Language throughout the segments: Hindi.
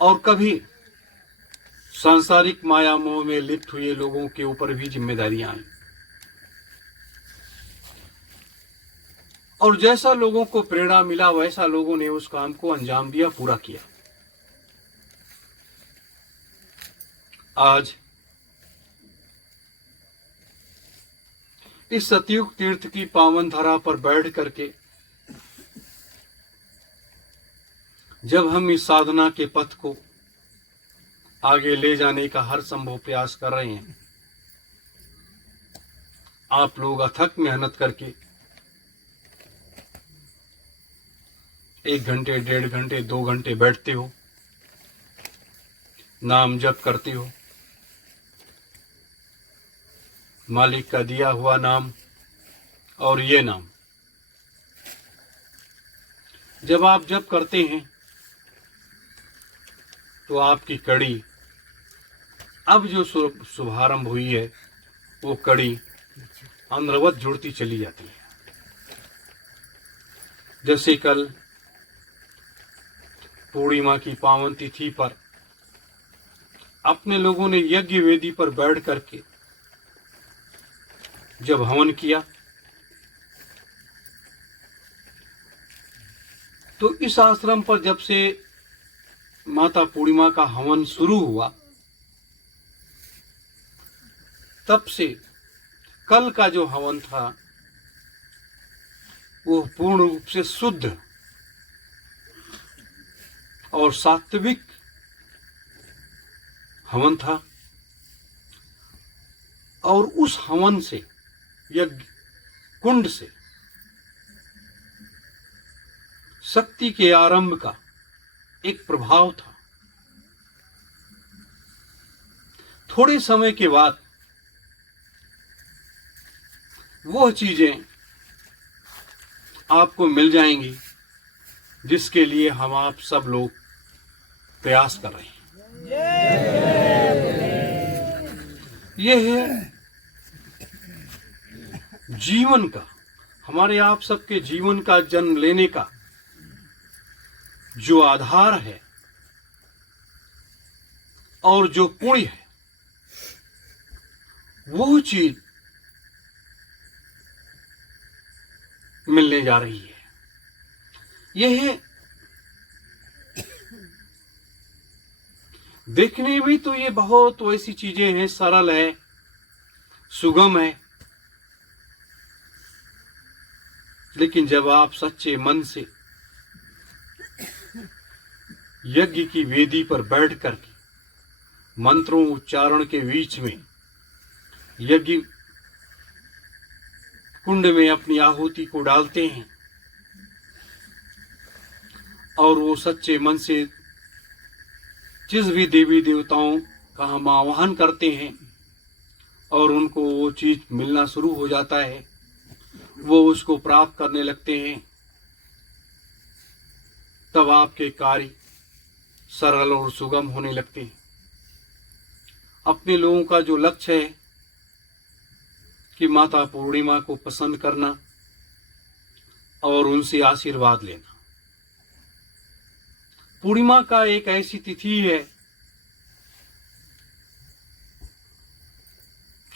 और कभी सांसारिक माया मोह में लिप्त हुए लोगों के ऊपर भी जिम्मेदारियां आई, और जैसा लोगों को प्रेरणा मिला वैसा लोगों ने उस काम को अंजाम दिया, पूरा किया। आज इस सतयुग तीर्थ की पावन धरा पर बैठ करके जब हम इस साधना के पथ को आगे ले जाने का हर संभव प्रयास कर रहे हैं, आप लोग अथक मेहनत करके 1 घंटे, 1.5 घंटे, 2 घंटे बैठते हो, नाम जप करते हो, मालिक का दिया हुआ नाम, और ये नाम जब आप जप करते हैं तो आपकी कड़ी अब जो शुभारंभ हुई है वो कड़ी अनवरत जुड़ती चली जाती है। जैसे कल पूर्णिमा की पावन तिथि पर अपने लोगों ने यज्ञ वेदी पर बैठ करके जब हवन किया, तो इस आश्रम पर जब से माता पूर्णिमा का हवन शुरू हुआ, तब से कल का जो हवन था वो पूर्ण रूप से शुद्ध और सात्विक हवन था। और उस हवन से, यज्ञ कुंड से शक्ति के आरंभ का एक प्रभाव था। थोड़े समय के बाद वो चीजें आपको मिल जाएंगी जिसके लिए हम आप सब लोग प्रयास कर रहे हैं। यह है जीवन का, हमारे आप सबके जीवन का जन्म लेने का जो आधार है और जो पुण्य है, वो चीज मिलने जा रही है। यह देखने में तो ये बहुत वैसी चीजें हैं, सरल है, सुगम है, लेकिन जब आप सच्चे मन से यज्ञ की वेदी पर बैठ करके मंत्रों उच्चारण के बीच में यज्ञ कुंड में अपनी आहुति को डालते हैं और वो सच्चे मन से जिस भी देवी देवताओं का हम आह्वान करते हैं और उनको वो चीज मिलना शुरू हो जाता है, वो उसको प्राप्त करने लगते हैं, तब आपके कार्य सरल और सुगम होने लगते हैं। अपने लोगों का जो लक्ष्य है कि माता पूर्णिमा को पसंद करना और उनसे आशीर्वाद लेना। पूर्णिमा का एक ऐसी तिथि है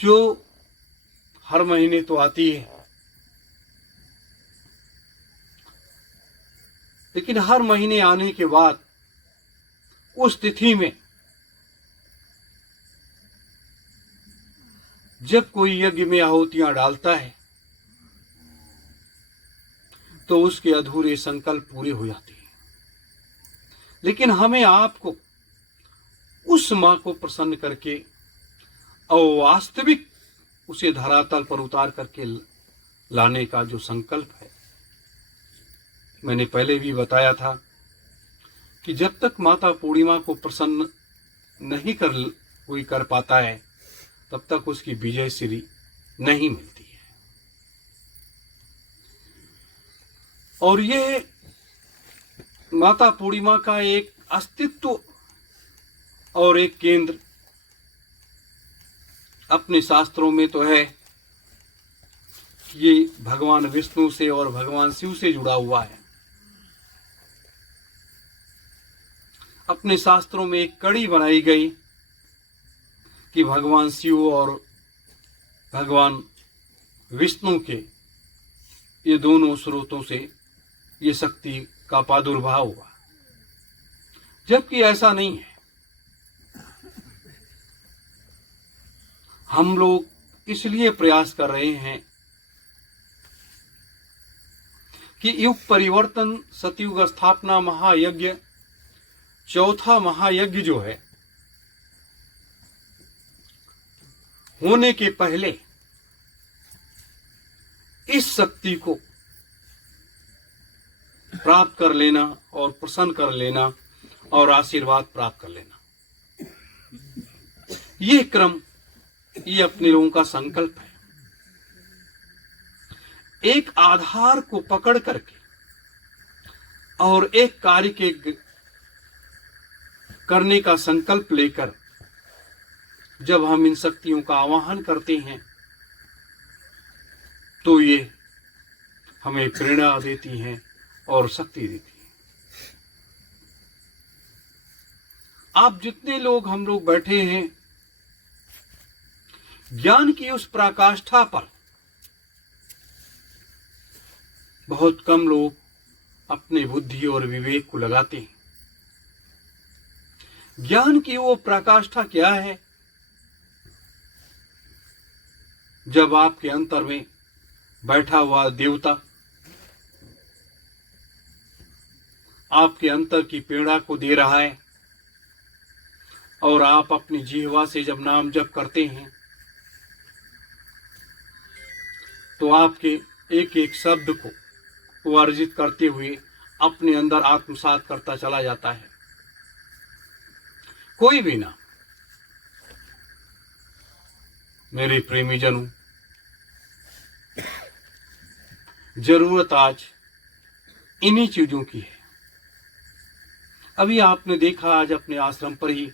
जो हर महीने तो आती है, लेकिन हर महीने आने के बाद उस तिथि में जब कोई यज्ञ में आहुतियां डालता है तो उसके अधूरे संकल्प पूरे हो जाते हैं। लेकिन हमें आपको उस मां को प्रसन्न करके और वास्तविक उसे धरातल पर उतार करके लाने का जो संकल्प है, मैंने पहले भी बताया था कि जब तक माता पूर्णिमा को प्रसन्न नहीं कोई कर पाता है, तब तक उसकी विजय श्री नहीं मिलती है। और ये माता पूर्णिमा का एक अस्तित्व और एक केंद्र अपने शास्त्रों में तो है कि ये भगवान विष्णु से और भगवान शिव से जुड़ा हुआ है। अपने शास्त्रों में एक कड़ी बनाई गई कि भगवान शिव और भगवान विष्णु के ये दोनों स्रोतों से ये शक्ति का प्रादुर्भाव हुआ, जबकि ऐसा नहीं है। हम लोग इसलिए प्रयास कर रहे हैं कि युग परिवर्तन सतयुग स्थापना महायज्ञ, चौथा महायज्ञ जो है, होने के पहले इस शक्ति को प्राप्त कर लेना और प्रसन्न कर लेना और आशीर्वाद प्राप्त कर लेना, ये क्रम, ये अपने लोगों का संकल्प है। एक आधार को पकड़ करके और एक कार्य के करने का संकल्प लेकर जब हम इन शक्तियों का आवाहन करते हैं तो ये हमें प्रेरणा देती हैं और शक्ति देती हैं। आप जितने लोग हम लोग बैठे हैं, ज्ञान की उस पराकाष्ठा पर बहुत कम लोग अपने बुद्धि और विवेक को लगाते हैं। ज्ञान की वो पराकाष्ठा क्या है? जब आपके अंतर में बैठा हुआ देवता आपके अंतर की पीड़ा को दे रहा है और आप अपनी जिह्वा से जब नाम जप करते हैं तो आपके एक एक शब्द को वो अर्जित करते हुए अपने अंदर आत्मसात करता चला जाता है। कोई भी ना, मेरे प्रेमी जनों, जरूरत आज इन्हीं चीजों की है। अभी आपने देखा आज अपने आश्रम पर ही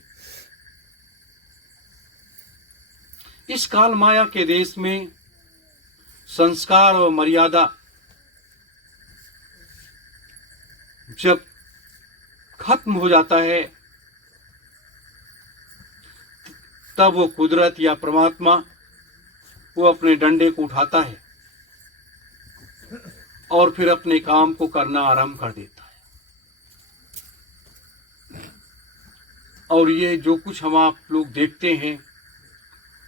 इस काल माया के देश में संस्कार और मर्यादा जब खत्म हो जाता है तब वो कुदरत या परमात्मा वो अपने डंडे को उठाता है और फिर अपने काम को करना आरंभ कर देता है। और ये जो कुछ हम आप लोग देखते हैं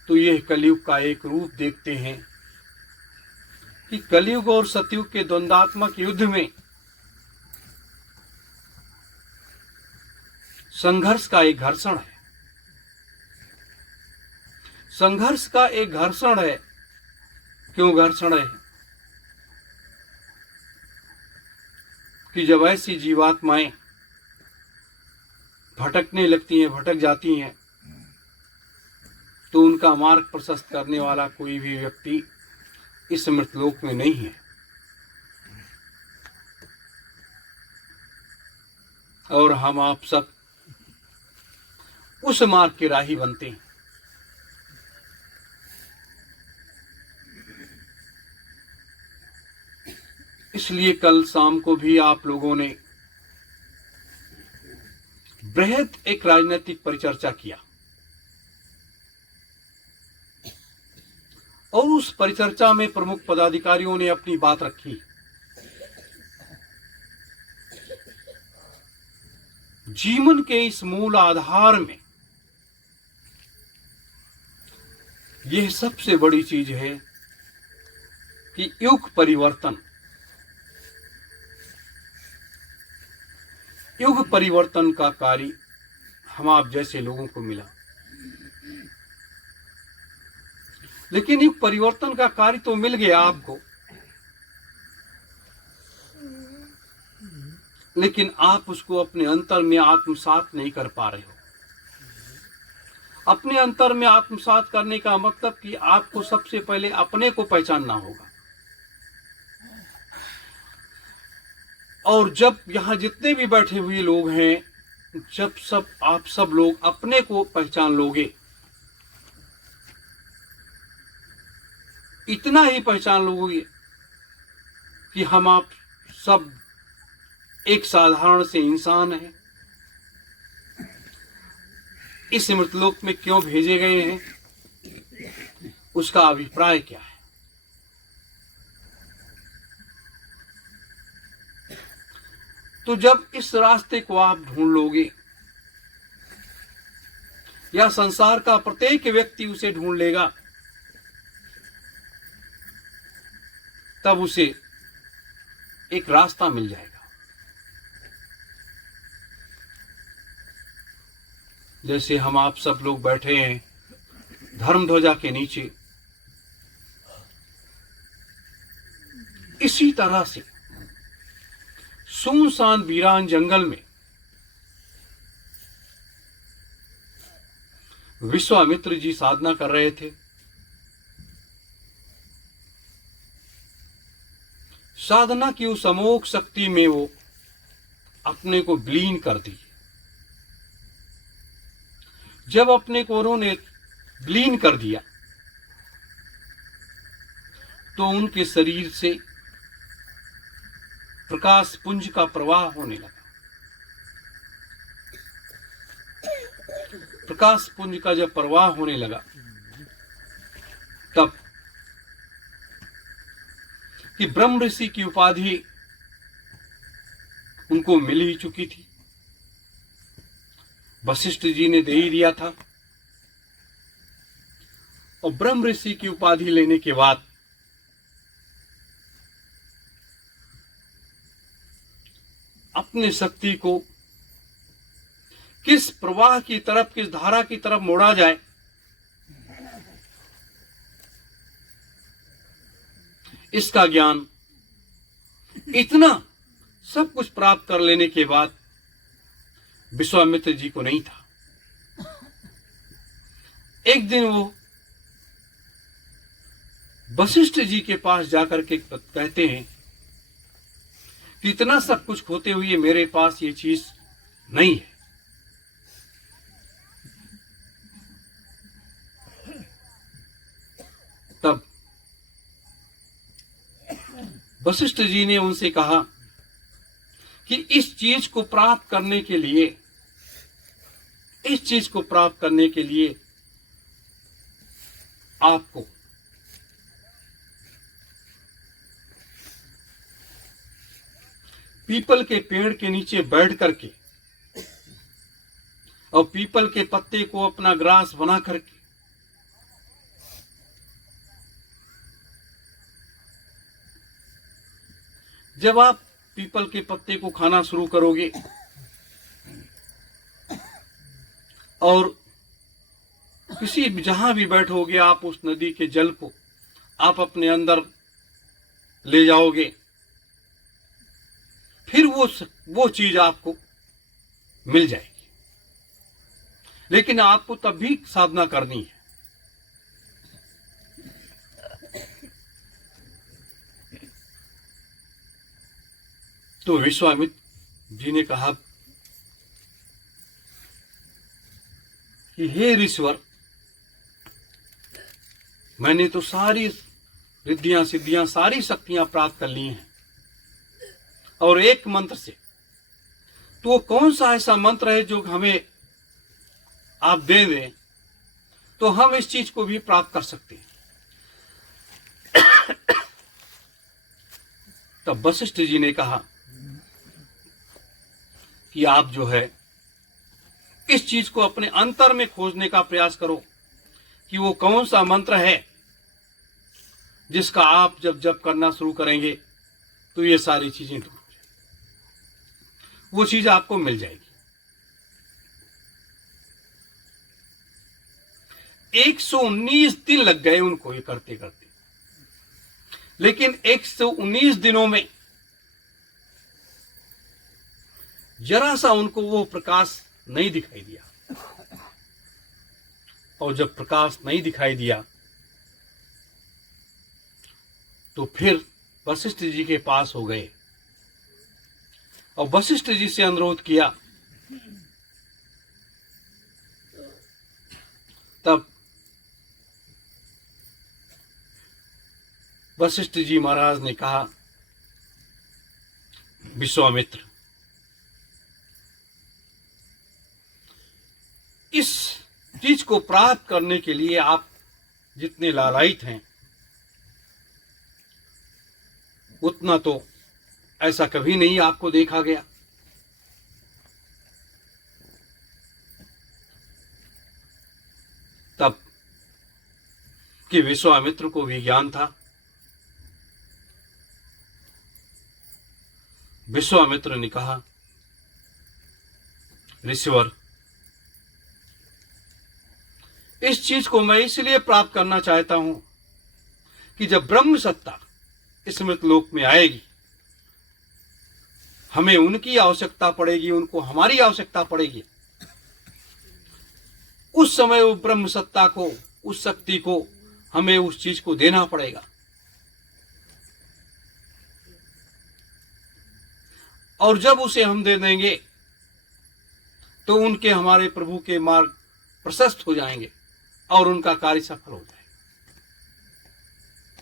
तो ये कलयुग का एक रूप देखते हैं कि कलयुग और सतयुग के द्वंद्वात्मक युद्ध में संघर्ष का एक घर्षण है। संघर्ष का एक घर्षण है। क्यों घर्षण है? कि जब ऐसी जीवात्माएं भटकने लगती हैं, भटक जाती हैं, तो उनका मार्ग प्रशस्त करने वाला कोई भी व्यक्ति इस मृतलोक में नहीं है। और हम आप सब उस मार्ग के राही बनते हैं। इसलिए कल शाम को भी आप लोगों ने बृहद एक राजनीतिक परिचर्चा किया और उस परिचर्चा में प्रमुख पदाधिकारियों ने अपनी बात रखी। जीवन के इस मूल आधार में यह सबसे बड़ी चीज है कि युग परिवर्तन, युग परिवर्तन का कार्य हम आप जैसे लोगों को मिला। लेकिन युग परिवर्तन का कार्य तो मिल गया आपको, लेकिन आप उसको अपने अंतर में आत्मसात नहीं कर पा रहे हो। अपने अंतर में आत्मसात करने का मतलब कि आपको सबसे पहले अपने को पहचानना होगा। और जब यहाँ जितने भी बैठे हुए लोग हैं, जब आप सब लोग अपने को पहचान लोगे, इतना ही पहचान लोगे कि हम आप सब एक साधारण से इंसान हैं, इस मृतलोक में क्यों भेजे गए हैं, उसका अभिप्राय क्या है। तो जब इस रास्ते को आप ढूंढ लोगे, या संसार का प्रत्येक व्यक्ति उसे ढूंढ लेगा, तब उसे एक रास्ता मिल जाएगा। जैसे हम आप सब लोग बैठे हैं धर्म ध्वजा के नीचे, इसी तरह से सुनसान वीरान जंगल में विश्वामित्र जी साधना कर रहे थे। साधना की उस अमोघ शक्ति में वो अपने को विलीन कर दिए। जब अपने को उन्होंने विलीन कर दिया तो उनके शरीर से प्रकाश पुंज का प्रवाह होने लगा। प्रकाश पुंज का जब प्रवाह होने लगा, तब कि ब्रह्म ऋषि की उपाधि उनको मिल ही चुकी थी, वशिष्ठ जी ने दे ही दिया था। और ब्रह्म ऋषि की उपाधि लेने के बाद अपने शक्ति को किस प्रवाह की तरफ, किस धारा की तरफ मोड़ा जाए, इसका ज्ञान इतना सब कुछ प्राप्त कर लेने के बाद विश्वामित्र जी को नहीं था। एक दिन वो वशिष्ठ जी के पास जाकर के कहते हैं कि इतना सब कुछ होते हुए मेरे पास ये चीज नहीं है। तब वशिष्ठ जी ने उनसे कहा कि इस चीज को प्राप्त करने के लिए, इस चीज को प्राप्त करने के लिए आपको पीपल के पेड़ के नीचे बैठ करके और पीपल के पत्ते को अपना ग्रास बना करके जब आप पीपल के पत्ते को खाना शुरू करोगे और किसी जहां भी बैठोगे, आप उस नदी के जल को आप अपने अंदर ले जाओगे, फिर वो चीज आपको मिल जाएगी। लेकिन आपको तब भी साधना करनी है। तो विश्वामित्र जी ने कहा कि हे ऋषिवर, मैंने तो सारी रिद्धियां सिद्धियां सारी शक्तियां प्राप्त कर ली हैं, और एक मंत्र से, तो कौन सा ऐसा मंत्र है जो हमें आप दे दें तो हम इस चीज को भी प्राप्त कर सकते हैं। तब वशिष्ठ जी ने कहा कि आप जो है इस चीज को अपने अंतर में खोजने का प्रयास करो कि वो कौन सा मंत्र है जिसका आप जब जब करना शुरू करेंगे तो ये सारी चीजें दूर हो जाएंगी। वो चीज आपको मिल जाएगी। 119 दिन लग गए उनको ये करते करते, लेकिन 119 दिनों में जरा सा उनको वो प्रकाश नहीं दिखाई दिया। और जब प्रकाश नहीं दिखाई दिया तो फिर वशिष्ठ जी के पास हो गए और वशिष्ठ जी से अनुरोध किया। तब वशिष्ठ जी महाराज ने कहा, विश्वामित्र, इस चीज को प्राप्त करने के लिए आप जितने लालायित हैं, उतना तो ऐसा कभी नहीं आपको देखा गया। तब कि विश्वामित्र को भी ज्ञान था। विश्वामित्र ने कहा, ऋषिवर, इस चीज को मैं इसलिए प्राप्त करना चाहता हूं कि जब ब्रह्म सत्ता इस मृतलोक में आएगी, हमें उनकी आवश्यकता पड़ेगी, उनको हमारी आवश्यकता पड़ेगी। उस समय वो ब्रह्म सत्ता को, उस शक्ति को हमें उस चीज को देना पड़ेगा। और जब उसे हम दे देंगे तो उनके, हमारे प्रभु के मार्ग प्रशस्त हो जाएंगे और उनका कार्य सफल हो जाएगा।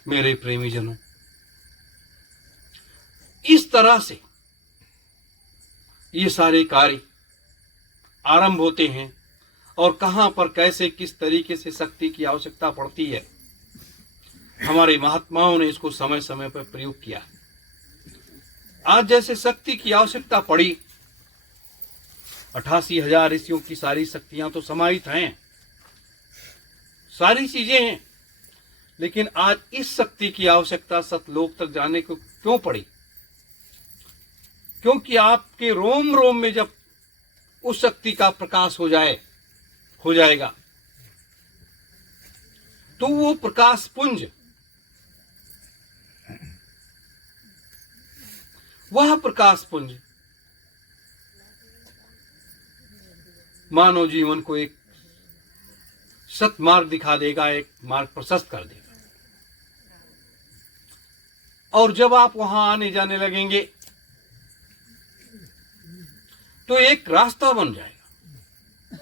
मेरे प्रेमी जनों, इस तरह से ये सारे कार्य आरंभ होते हैं और कहां पर कैसे किस तरीके से शक्ति की आवश्यकता पड़ती है, हमारे महात्माओं ने इसको समय समय पर प्रयोग किया। आज जैसे शक्ति की आवश्यकता पड़ी, 88,000 ऋषियों की सारी शक्तियां तो समाहित हैं, सारी चीजें हैं, लेकिन आज इस शक्ति की आवश्यकता सतलोक तक जाने को क्यों पड़ी? क्योंकि आपके रोम रोम में जब उस शक्ति का प्रकाश हो जाएगा, तो वो प्रकाश पुंज, वह प्रकाश पुंज मानव जीवन को एक सतमार्ग दिखा देगा, एक मार्ग प्रशस्त कर देगा। और जब आप वहां आने जाने लगेंगे तो एक रास्ता बन जाएगा,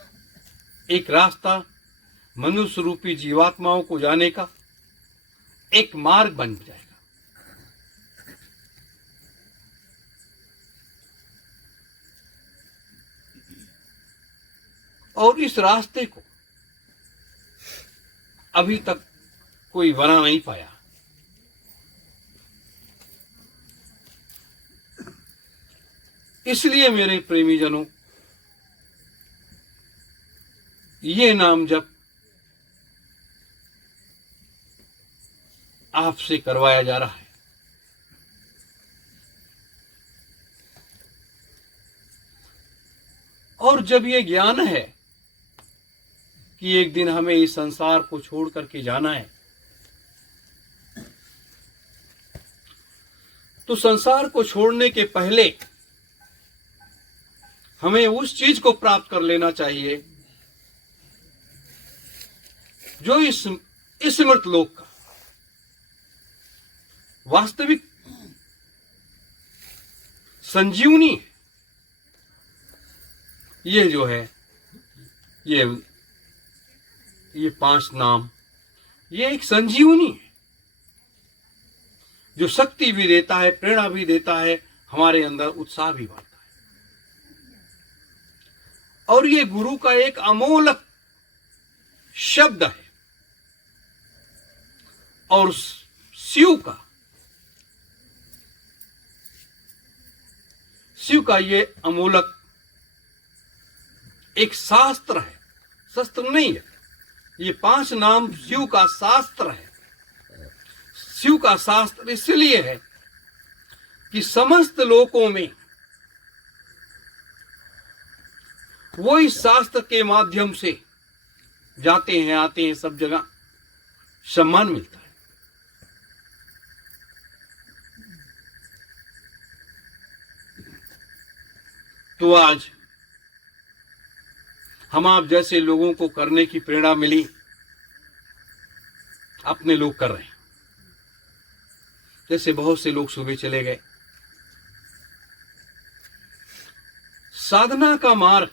एक रास्ता मनुष्य रूपी जीवात्माओं को जाने का एक मार्ग बन जाएगा। और इस रास्ते को अभी तक कोई बना नहीं पाया। इसलिए मेरे प्रेमी जनों, ये नाम जप आपसे करवाया जा रहा है। और जब ये ज्ञान है कि एक दिन हमें इस संसार को छोड़ करके जाना है, तो संसार को छोड़ने के पहले हमें उस चीज को प्राप्त कर लेना चाहिए जो इस मृत लोक का वास्तविक संजीवनी है। ये जो है, ये 5 नाम, ये एक संजीवनी है जो शक्ति भी देता है, प्रेरणा भी देता है, हमारे अंदर उत्साह भी बढ़ता है। और ये गुरु का एक अमोलक शब्द है। और शिव का ये अमोलक एक शास्त्र है, शस्त्र नहीं है। ये 5 नाम शिव का शास्त्र है। शिव का शास्त्र इसलिए है कि समस्त लोकों में वो इस शास्त्र के माध्यम से जाते हैं, आते हैं, सब जगह सम्मान मिलता है। तो आज हम आप जैसे लोगों को करने की प्रेरणा मिली, अपने लोग कर रहे हैं। जैसे बहुत से लोग सुबह चले गए। साधना का मार्ग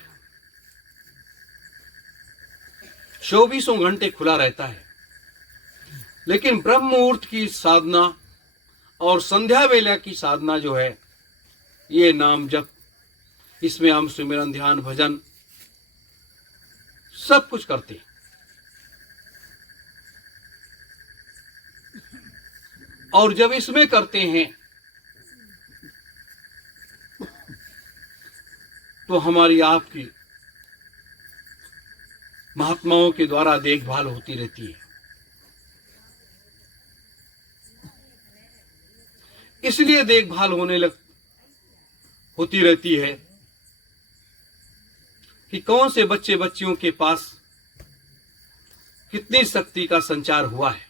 24 घंटे खुला रहता है, लेकिन ब्रह्म मुहूर्त की साधना और संध्या वेला की साधना जो है, ये नाम जप, इसमें हम सुमिरन, ध्यान, भजन, सब कुछ करते हैं। और जब इसमें करते हैं तो हमारी आपकी महात्माओं के द्वारा देखभाल होती रहती है। इसलिए देखभाल होती रहती है कि कौन से बच्चे बच्चियों के पास कितनी शक्ति का संचार हुआ है।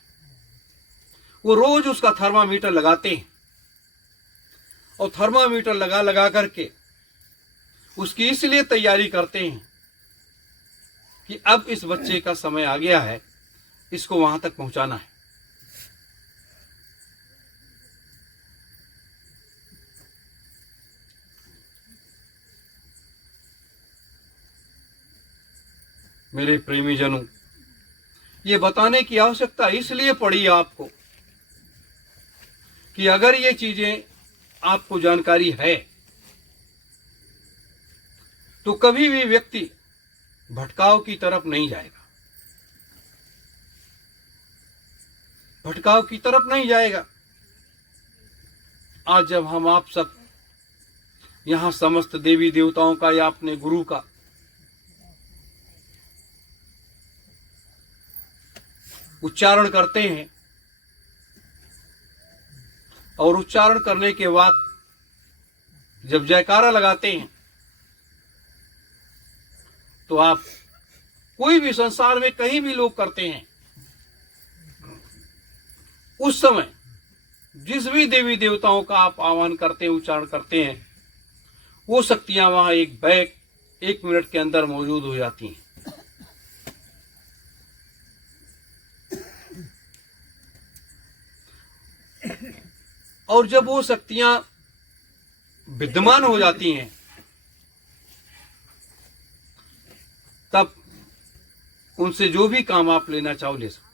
वो रोज उसका थर्मामीटर लगाते हैं और थर्मामीटर लगा लगा करके उसकी इसलिए तैयारी करते हैं कि अब इस बच्चे का समय आ गया है, इसको वहां तक पहुंचाना है। मेरे प्रेमी जनों, ये बताने की आवश्यकता इसलिए पड़ी आपको कि अगर ये चीजें आपको जानकारी है तो कभी भी व्यक्ति भटकाव की तरफ नहीं जाएगा, भटकाव की तरफ नहीं जाएगा। आज जब हम आप सब यहां समस्त देवी देवताओं का या अपने गुरु का उच्चारण करते हैं और उच्चारण करने के बाद जब जयकारा लगाते हैं तो आप कोई भी संसार में कहीं भी लोग करते हैं, उस समय जिस भी देवी देवताओं का आप आह्वान करते हैं, उच्चारण करते हैं, वो शक्तियां वहां एक मिनट के अंदर मौजूद हो जाती हैं। और जब वो शक्तियां विद्यमान हो जाती हैं तब उनसे जो भी काम आप लेना चाहो ले सकते।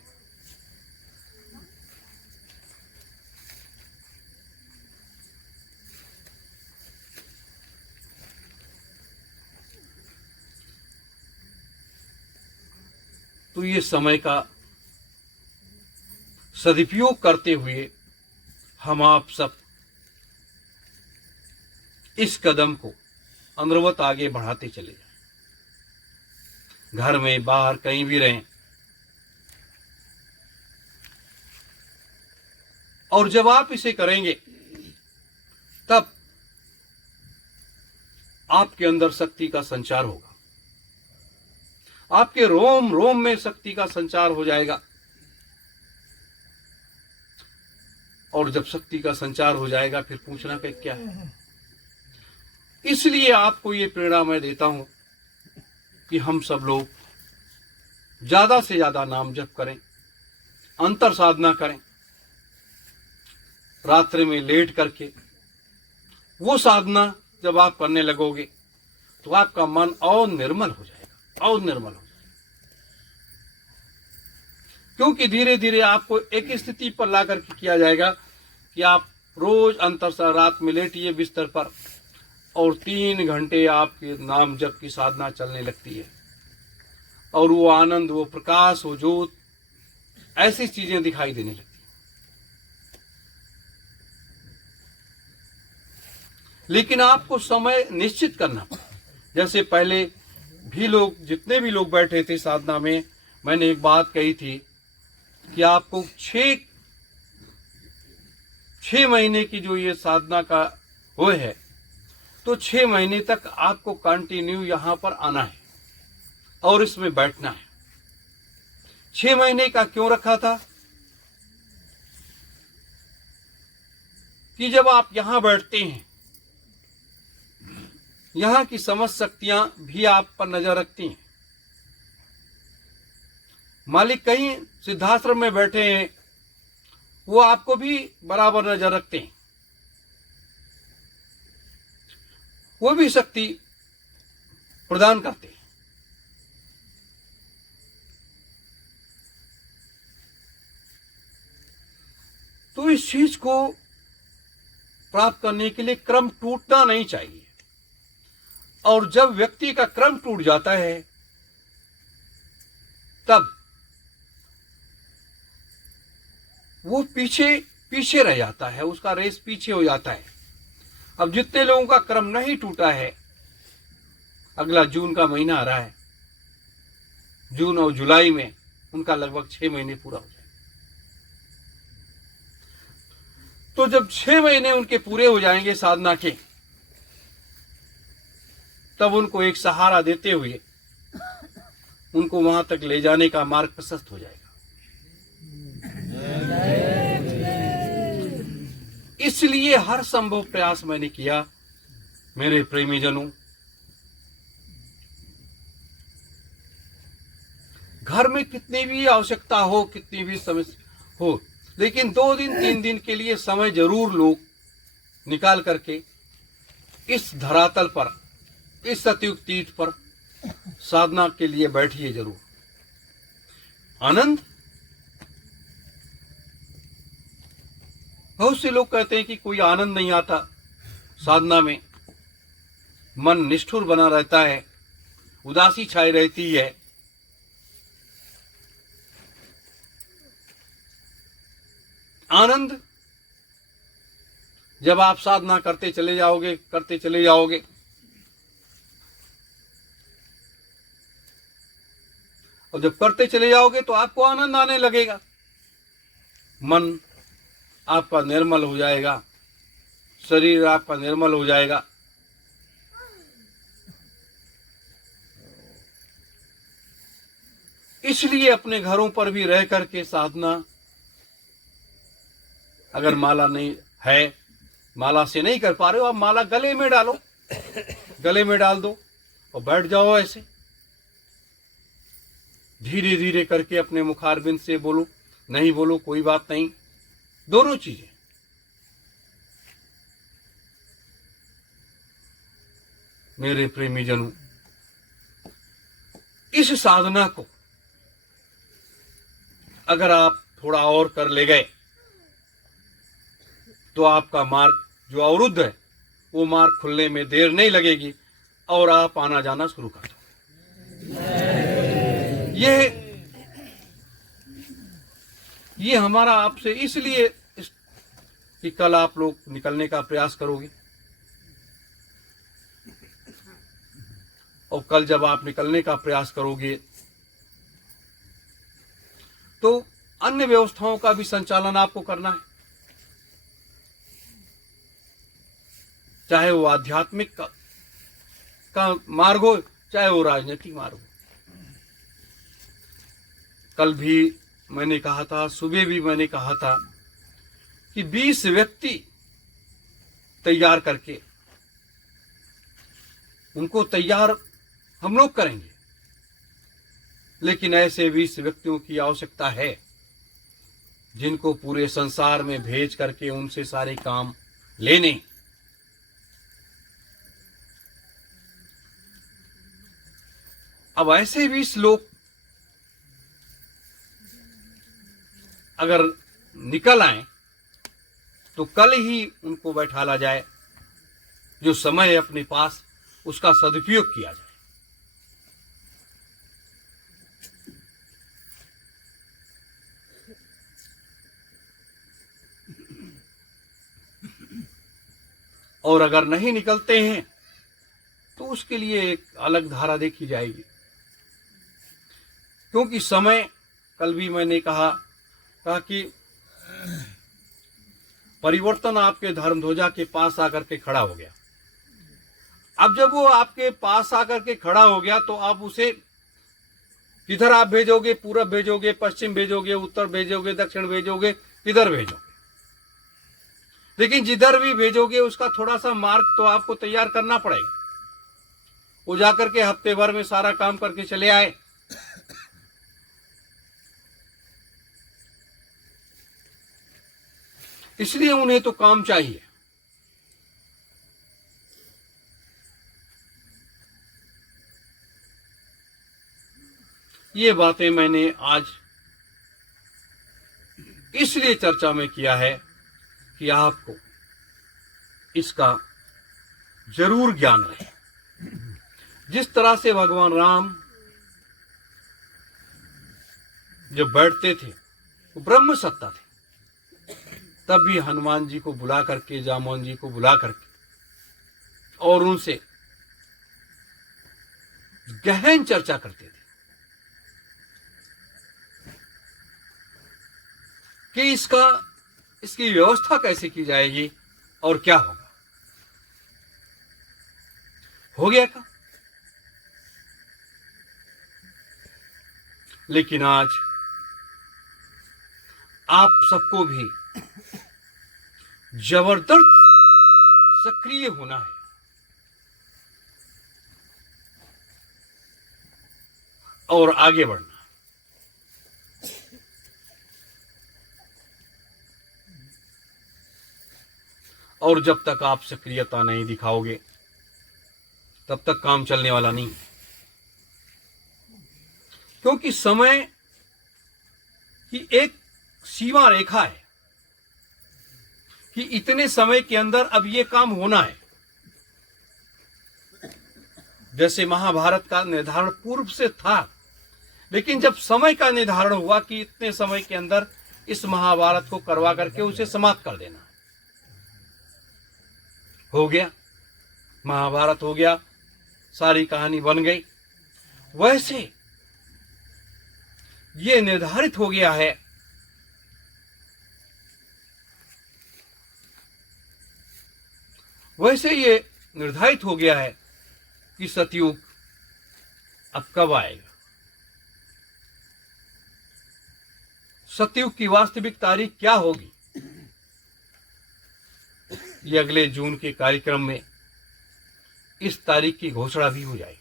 तो ये समय का सदुपयोग करते हुए हम आप सब इस कदम को अनुरवत आगे बढ़ाते चले जाएं। घर में बाहर कहीं भी रहें, और जब आप इसे करेंगे तब आपके अंदर शक्ति का संचार होगा, आपके रोम रोम में शक्ति का संचार हो जाएगा। और जब शक्ति का संचार हो जाएगा फिर पूछना कि क्या है। इसलिए आपको ये प्रेरणा मैं देता हूं कि हम सब लोग ज्यादा से ज्यादा नाम जप करें, अंतर साधना करें, रात्रि में लेट करके वो साधना जब आप करने लगोगे तो आपका मन और निर्मल हो जाएगा, और निर्मल हो जाएगा। क्योंकि धीरे धीरे आपको एक स्थिति पर ला करके किया जाएगा कि आप रोज रात में लेटिए बिस्तर पर और 3 घंटे आपके नाम जप की साधना चलने लगती है, और वो आनंद, वो प्रकाश, वो ज्योत, ऐसी चीजें दिखाई देने लगती। लेकिन आपको समय निश्चित करना पड़ा। जैसे पहले भी लोग, जितने भी लोग बैठे थे साधना में, मैंने एक बात कही थी कि आपको 6 महीने की जो ये साधना का वो है, तो 6 महीने तक आपको कंटिन्यू यहां पर आना है और इसमें बैठना है। 6 महीने का क्यों रखा था कि जब आप यहां बैठते हैं, यहां की समस्त शक्तियां भी आप पर नजर रखती हैं। मालिक कहीं सिद्धाश्रम में बैठे हैं, वो आपको भी बराबर नजर रखते हैं, वो भी शक्ति प्रदान करते हैं। तो इस चीज को प्राप्त करने के लिए क्रम टूटना नहीं चाहिए। और जब व्यक्ति का क्रम टूट जाता है तब वो पीछे पीछे रह जाता है, उसका रेस पीछे हो जाता है। अब जितने लोगों का क्रम नहीं टूटा है, अगला जून का महीना आ रहा है, जून और जुलाई में उनका लगभग 6 महीने पूरा हो जाए। तो जब 6 महीने उनके पूरे हो जाएंगे साधना के, तब उनको एक सहारा देते हुए उनको वहां तक ले जाने का मार्ग प्रशस्त हो जाएगा। इसलिए हर संभव प्रयास मैंने किया। मेरे प्रेमी जनों, घर में कितनी भी आवश्यकता हो, कितनी भी समस्या हो, लेकिन 2 दिन 3 दिन के लिए समय जरूर लोग निकाल करके इस धरातल पर, इस सतयुग तीर्थ पर साधना के लिए बैठिए जरूर। आनंद, बहुत से लोग कहते हैं कि कोई आनंद नहीं आता साधना में, मन निष्ठुर बना रहता है, उदासी छाई रहती है। आनंद जब आप साधना करते चले जाओगे और जब करते चले जाओगे तो आपको आनंद आने लगेगा, मन आपका निर्मल हो जाएगा, शरीर आपका निर्मल हो जाएगा। इसलिए अपने घरों पर भी रह करके साधना, अगर माला नहीं है, माला से नहीं कर पा रहे हो, आप माला गले में डालो, गले में डाल दो और बैठ जाओ। ऐसे धीरे धीरे करके अपने मुखारबिंद से बोलो, नहीं बोलो कोई बात नहीं, दोनों चीजें। मेरे प्रेमी जनों, इस साधना को अगर आप थोड़ा और कर ले गए तो आपका मार्ग जो अवरुद्ध है वो मार्ग खुलने में देर नहीं लगेगी और आप आना जाना शुरू कर दो। ये हमारा आपसे इसलिए कि कल आप लोग निकलने का प्रयास करोगे और कल जब आप निकलने का प्रयास करोगे तो अन्य व्यवस्थाओं का भी संचालन आपको करना है, चाहे वो आध्यात्मिक का मार्ग हो, चाहे वो राजनीतिक मार्ग हो। कल भी मैंने कहा था, सुबह भी मैंने कहा था कि 20 व्यक्ति तैयार करके उनको तैयार हम लोग करेंगे, लेकिन ऐसे 20 व्यक्तियों की आवश्यकता है जिनको पूरे संसार में भेज करके उनसे सारे काम लेने। अब ऐसे 20 लोग अगर निकल आए तो कल ही उनको बैठाला जाए, जो समय है अपने पास उसका सदुपयोग किया जाए। और अगर नहीं निकलते हैं तो उसके लिए एक अलग धारा देखी जाएगी, क्योंकि समय, कल भी मैंने कहा कि परिवर्तन आपके धर्मध्वजा के पास आकर के खड़ा हो गया। अब जब वो आपके पास आकर के खड़ा हो गया तो आप उसे किधर आप भेजोगे? पूरब भेजोगे, पश्चिम भेजोगे, उत्तर भेजोगे, दक्षिण भेजोगे, किधर भेजोगे? लेकिन जिधर भी भेजोगे उसका थोड़ा सा मार्ग तो आपको तैयार करना पड़ेगा। वो जाकर के हफ्ते भर में सारा काम करके चले आए, इसलिए उन्हें तो काम चाहिए। ये बातें मैंने आज इसलिए चर्चा में किया है कि आपको इसका जरूर ज्ञान रहे। जिस तरह से भगवान राम जब बैठते थे वो ब्रह्म सत्ता थे। तब भी हनुमान जी को बुला करके, जामोन जी को बुला करके और उनसे गहन चर्चा करते थे कि इसकी व्यवस्था कैसे की जाएगी और क्या होगा। हो गया था। लेकिन आज आप सबको भी जबरदस्त सक्रिय होना है और आगे बढ़ना। और जब तक आप सक्रियता नहीं दिखाओगे तब तक काम चलने वाला नहीं, क्योंकि समय की एक सीमा रेखा है कि इतने समय के अंदर अब ये काम होना है। जैसे महाभारत का निर्धारण पूर्व से था, लेकिन जब समय का निर्धारण हुआ कि इतने समय के अंदर इस महाभारत को करवा करके उसे समाप्त कर देना, हो गया, महाभारत हो गया, सारी कहानी बन गई। वैसे ये निर्धारित हो गया है कि सतयुग अब कब आएगा। सतयुग की वास्तविक तारीख क्या होगी, ये अगले जून के कार्यक्रम में इस तारीख की घोषणा भी हो जाएगी।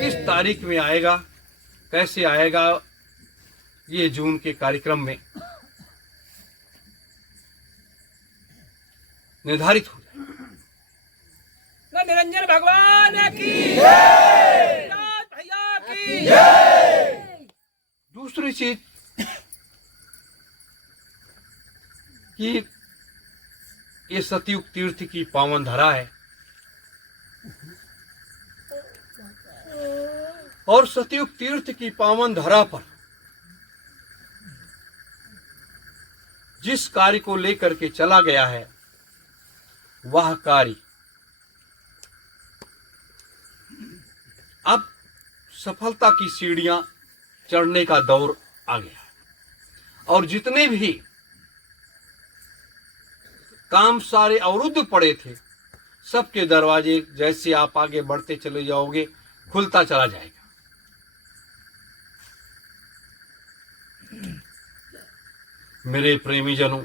किस तारीख में आएगा, कैसे आएगा, ये जून के कार्यक्रम में निर्धारित हो जाएगा। निरंजन भगवान की जय, भैया की जय। दूसरी चीज कि ये सतयुग तीर्थ की पावन धरा है और सतयुग तीर्थ की पावन धरा पर जिस कार्य को लेकर के चला गया है वह कार्य अब सफलता की सीढ़ियां चढ़ने का दौर आ गया है और जितने भी काम सारे अवरुद्ध पड़े थे, सबके दरवाजे जैसे आप आगे बढ़ते चले जाओगे खुलता चला जाएगा। मेरे प्रेमी जनों,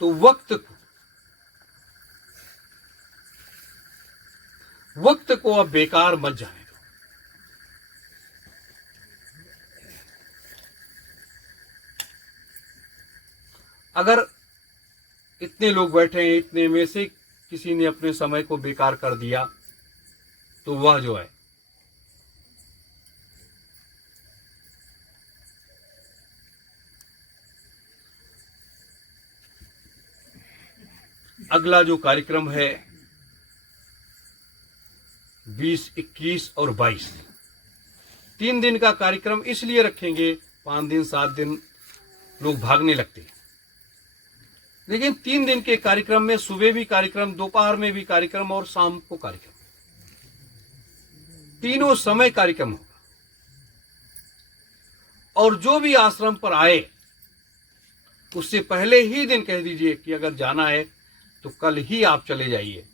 तो वक्त को अब बेकार मत जाने दो। अगर इतने लोग बैठे हैं, इतने में से किसी ने अपने समय को बेकार कर दिया तो वह जो है अगला जो कार्यक्रम है 20, 21 और 22, 3 दिन का कार्यक्रम इसलिए रखेंगे, 5 दिन 7 दिन लोग भागने लगते हैं, लेकिन 3 दिन के कार्यक्रम में सुबह भी कार्यक्रम, दोपहर में भी कार्यक्रम और शाम को कार्यक्रम, तीनों समय कार्यक्रम होगा। और जो भी आश्रम पर आए उससे पहले ही दिन कह दीजिए कि अगर जाना है तो कल ही आप चले जाइए।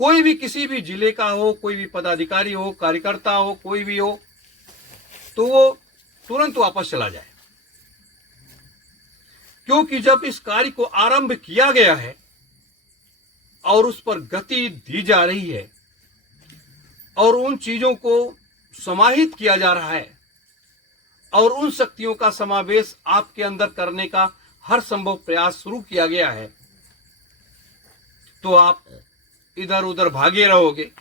कोई भी किसी भी जिले का हो, कोई भी पदाधिकारी हो, कार्यकर्ता हो, कोई भी हो, तो वो तुरंत वापस चला जाए, क्योंकि जब इस कार्य को आरंभ किया गया है और उस पर गति दी जा रही है और उन चीजों को समाहित किया जा रहा है और उन शक्तियों का समावेश आपके अंदर करने का हर संभव प्रयास शुरू किया गया है, तो आप इधर उधर भागे रहोगे।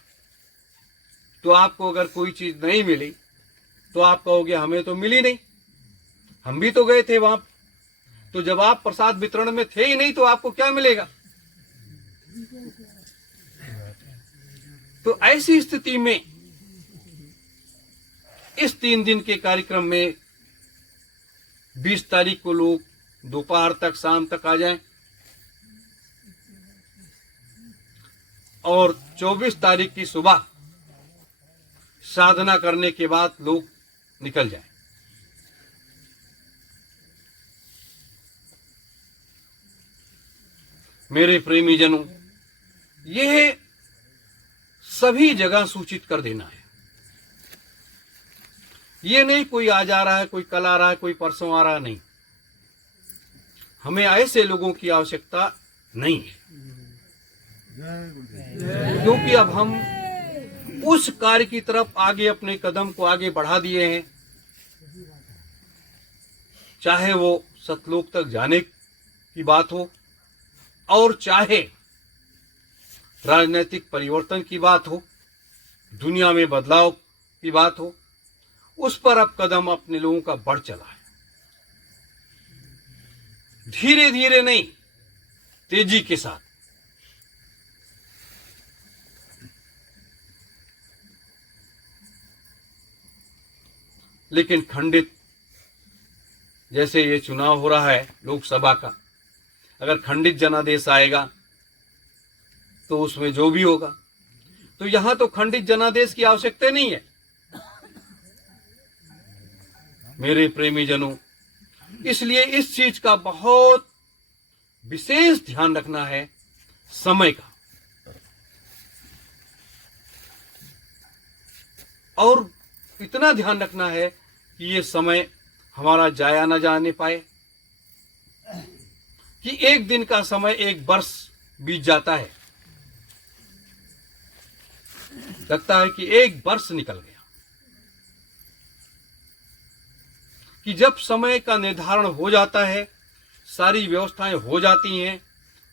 तो आपको अगर कोई चीज नहीं मिली तो आप कहोगे हमें तो मिली नहीं, हम भी तो गए थे वहां। तो जब आप प्रसाद वितरण में थे ही नहीं तो आपको क्या मिलेगा। तो ऐसी स्थिति में इस 3 दिन के कार्यक्रम में 20 तारीख को लोग दोपहर तक, शाम तक आ जाएं और 24 तारीख की सुबह साधना करने के बाद लोग निकल जाएं। मेरे प्रेमी जनों, यह सभी जगह सूचित कर देना है। ये नहीं कोई आज आ रहा है, कोई कल आ रहा है, कोई परसों आ रहा है, नहीं। हमें ऐसे लोगों की आवश्यकता नहीं है, क्योंकि अब हम उस कार्य की तरफ आगे अपने कदम को आगे बढ़ा दिए हैं। चाहे वो सतलोक तक जाने की बात हो और चाहे राजनीतिक परिवर्तन की बात हो, दुनिया में बदलाव की बात हो, उस पर अब कदम अपने लोगों का बढ़ चला है। धीरे धीरे नहीं, तेजी के साथ। लेकिन खंडित, जैसे ये चुनाव हो रहा है लोकसभा का, अगर खंडित जनादेश आएगा तो उसमें जो भी होगा, तो यहां तो खंडित जनादेश की आवश्यकता नहीं है। मेरे प्रेमी जनों, इसलिए इस चीज का बहुत विशेष ध्यान रखना है, समय का। और इतना ध्यान रखना है कि ये समय हमारा जाया न जाने पाए, कि एक दिन का समय 1 वर्ष बीत जाता है, लगता है कि 1 वर्ष निकल गया। कि जब समय का निर्धारण हो जाता है, सारी व्यवस्थाएं हो जाती हैं,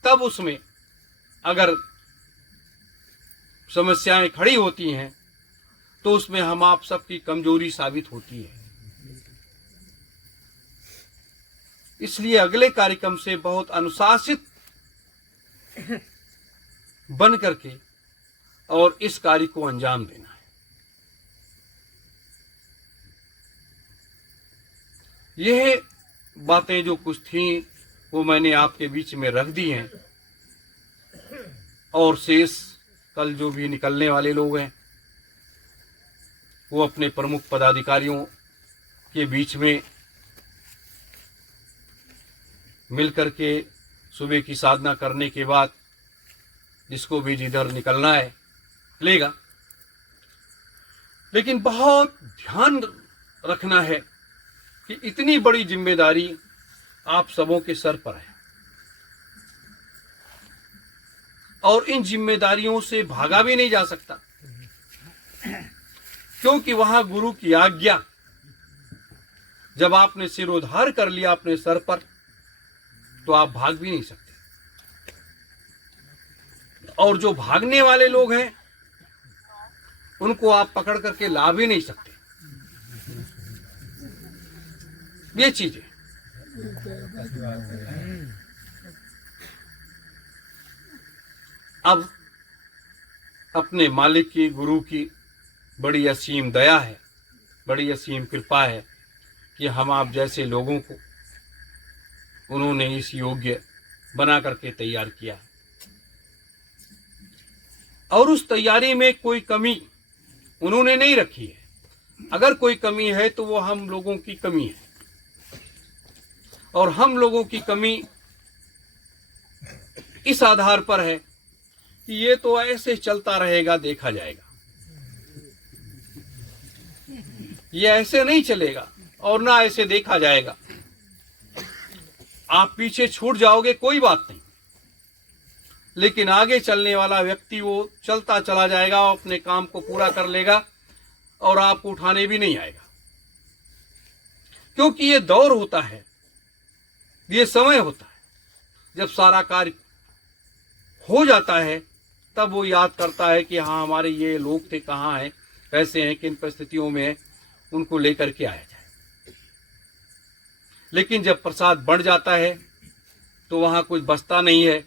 तब उसमें अगर समस्याएं खड़ी होती हैं तो उसमें हम आप सबकी कमजोरी साबित होती है। इसलिए अगले कार्यक्रम से बहुत अनुशासित बन करके और इस कार्य को अंजाम देना है। यह बातें जो कुछ थीं वो मैंने आपके बीच में रख दी हैं, और शेष कल जो भी निकलने वाले लोग हैं वो अपने प्रमुख पदाधिकारियों के बीच में मिलकर के सुबह की साधना करने के बाद जिसको भी जिधर निकलना है लेगा। लेकिन बहुत ध्यान रखना है कि इतनी बड़ी जिम्मेदारी आप सबों के सर पर है, और इन जिम्मेदारियों से भागा भी नहीं जा सकता, क्योंकि वहां गुरु की आज्ञा जब आपने सिरोधार कर लिया अपने सर पर, तो आप भाग भी नहीं सकते। और जो भागने वाले लोग हैं उनको आप पकड़ करके ला भी नहीं सकते। ये चीजें अब अपने मालिक की, गुरु की बड़ी असीम दया है, बड़ी असीम कृपा है कि हम आप जैसे लोगों को उन्होंने इस योग्य बना करके तैयार किया है। और उस तैयारी में कोई कमी उन्होंने नहीं रखी है। अगर कोई कमी है तो वो हम लोगों की कमी है, और हम लोगों की कमी इस आधार पर है कि ये तो ऐसे चलता रहेगा, देखा जाएगा। ये ऐसे नहीं चलेगा और ना ऐसे देखा जाएगा। आप पीछे छूट जाओगे कोई बात नहीं, लेकिन आगे चलने वाला व्यक्ति वो चलता चला जाएगा, अपने काम को पूरा कर लेगा और आपको उठाने भी नहीं आएगा। क्योंकि ये दौर होता है, ये समय होता है, जब सारा कार्य हो जाता है तब वो याद करता है कि हाँ हमारे ये लोग थे, कहाँ हैं, कैसे हैं, किन परिस्थितियों में हैं, उनको लेकर के आया जाए। लेकिन जब प्रसाद बढ़ जाता है तो वहाँ कुछ बचता नहीं है,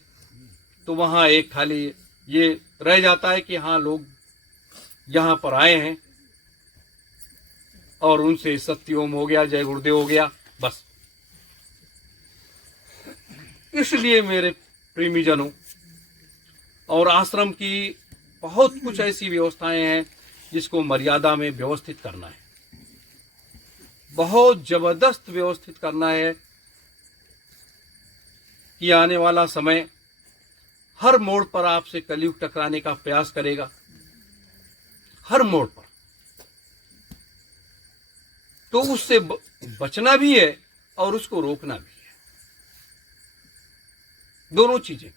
तो वहाँ एक खाली ये रह जाता है कि हाँ लोग यहाँ पर आए हैं और उनसे सत्योम हो गया, जय गुरुदेव हो गया, बस। इसलिए मेरे प्रेमी जनों, और आश्रम की बहुत कुछ ऐसी व्यवस्थाएं हैं जिसको मर्यादा में व्यवस्थित करना है, बहुत जबरदस्त व्यवस्थित करना है कि आने वाला समय हर मोड़ पर आपसे कलयुग टकराने का प्रयास करेगा, हर मोड़ पर। तो उससे बचना भी है और उसको रोकना भी है, दोनों चीजें।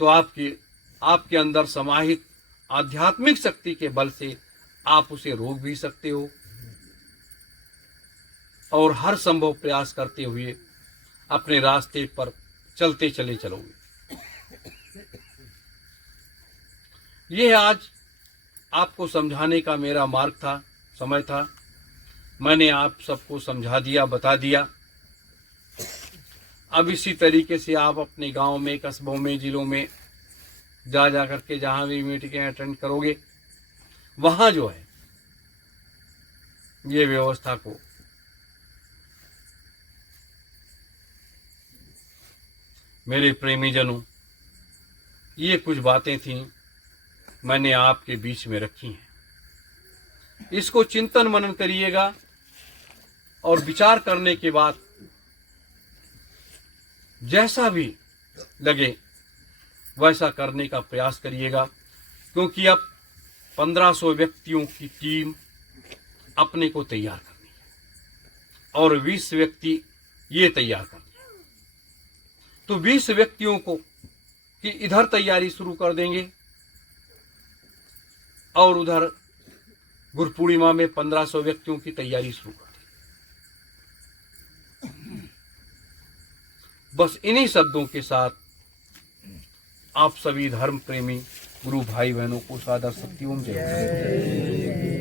तो आपके अंदर समाहित आध्यात्मिक शक्ति के बल से आप उसे रोक भी सकते हो और हर संभव प्रयास करते हुए अपने रास्ते पर चलते चले चलोगे। यह आज आपको समझाने का मेरा मार्ग था, समय था। मैंने आप सबको समझा दिया, बता दिया। अब इसी तरीके से आप अपने गांव में, कस्बों में, जिलों में जा करके जहां भी मीटिंगें अटेंड करोगे, वहां जो है ये व्यवस्था को मेरे प्रेमी जनों, ये कुछ बातें थीं, मैंने आपके बीच में रखी हैं। इसको चिंतन मनन करिएगा और विचार करने के बाद जैसा भी लगे वैसा करने का प्रयास करिएगा, क्योंकि अब 1500 व्यक्तियों की टीम अपने को तैयार करनी है और 20 व्यक्ति ये तैयार करनी है। तो 20 व्यक्तियों को कि इधर तैयारी शुरू कर देंगे और उधर गुरु पूर्णिमा में 1500 व्यक्तियों की तैयारी शुरू कर देंगे। बस इन्हीं शब्दों के साथ आप सभी धर्म प्रेमी गुरु भाई बहनों को सादर सत्योम जय।